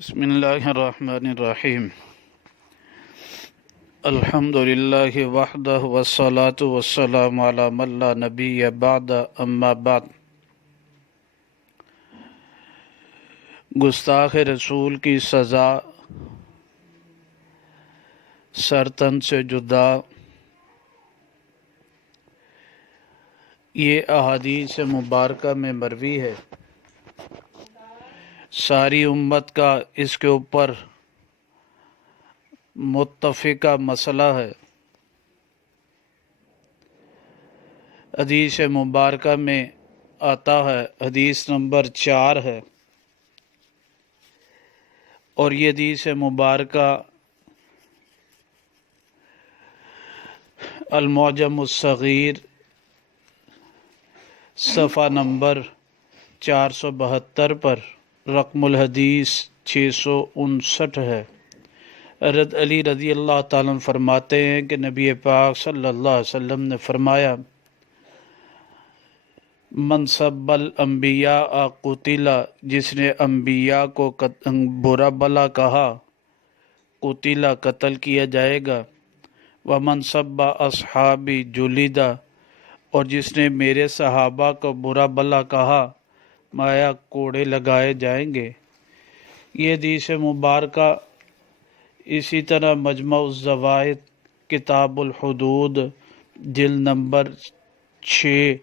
بسم اللہ الرحمن الرحیم الحمد للہ وحدہ والصلاة والسلام علی من لا نبی بعد اما بعد۔ گستاخ رسول کی سزا سرتن سے جدا، یہ احادیث مبارکہ میں مروی ہے۔ ساری امت کا اس کے اوپر متفقہ مسئلہ ہے۔ حدیث مبارکہ میں آتا ہے، حدیث نمبر 4 ہے، اور یہ حدیث مبارکہ المعجم الصغیر صفحہ نمبر 472 پر رقم الحدیث 659 ہے۔ حضرت علی رضی اللہ تعالیٰ عنہ فرماتے ہیں کہ نبی پاک صلی اللہ علیہ وسلم نے فرمایا، من سب الانبیاء قتل، جس نے انبیاء کو برا بلا کہا قتل، قتل کیا جائے گا۔ ومن سب اصحابی جلد، اور جس نے میرے صحابہ کو برا بلا کہا مایا کوڑے لگائے جائیں گے۔ یہ حدیث مبارکہ اسی طرح مجمع الزوائد کتاب الحدود جلد نمبر 6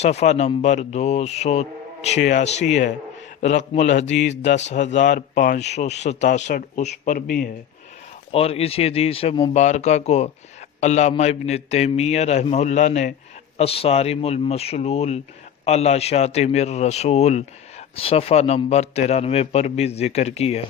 صفحہ نمبر 286 ہے، رقم الحدیث 10,567 اس پر بھی ہے۔ اور اسی حدیث مبارکہ کو علامہ ابن تیمیہ رحمہ اللہ نے الصارم المسلول علی شاتم الرسول صفحہ نمبر 93 پر بھی ذکر کیا ہے۔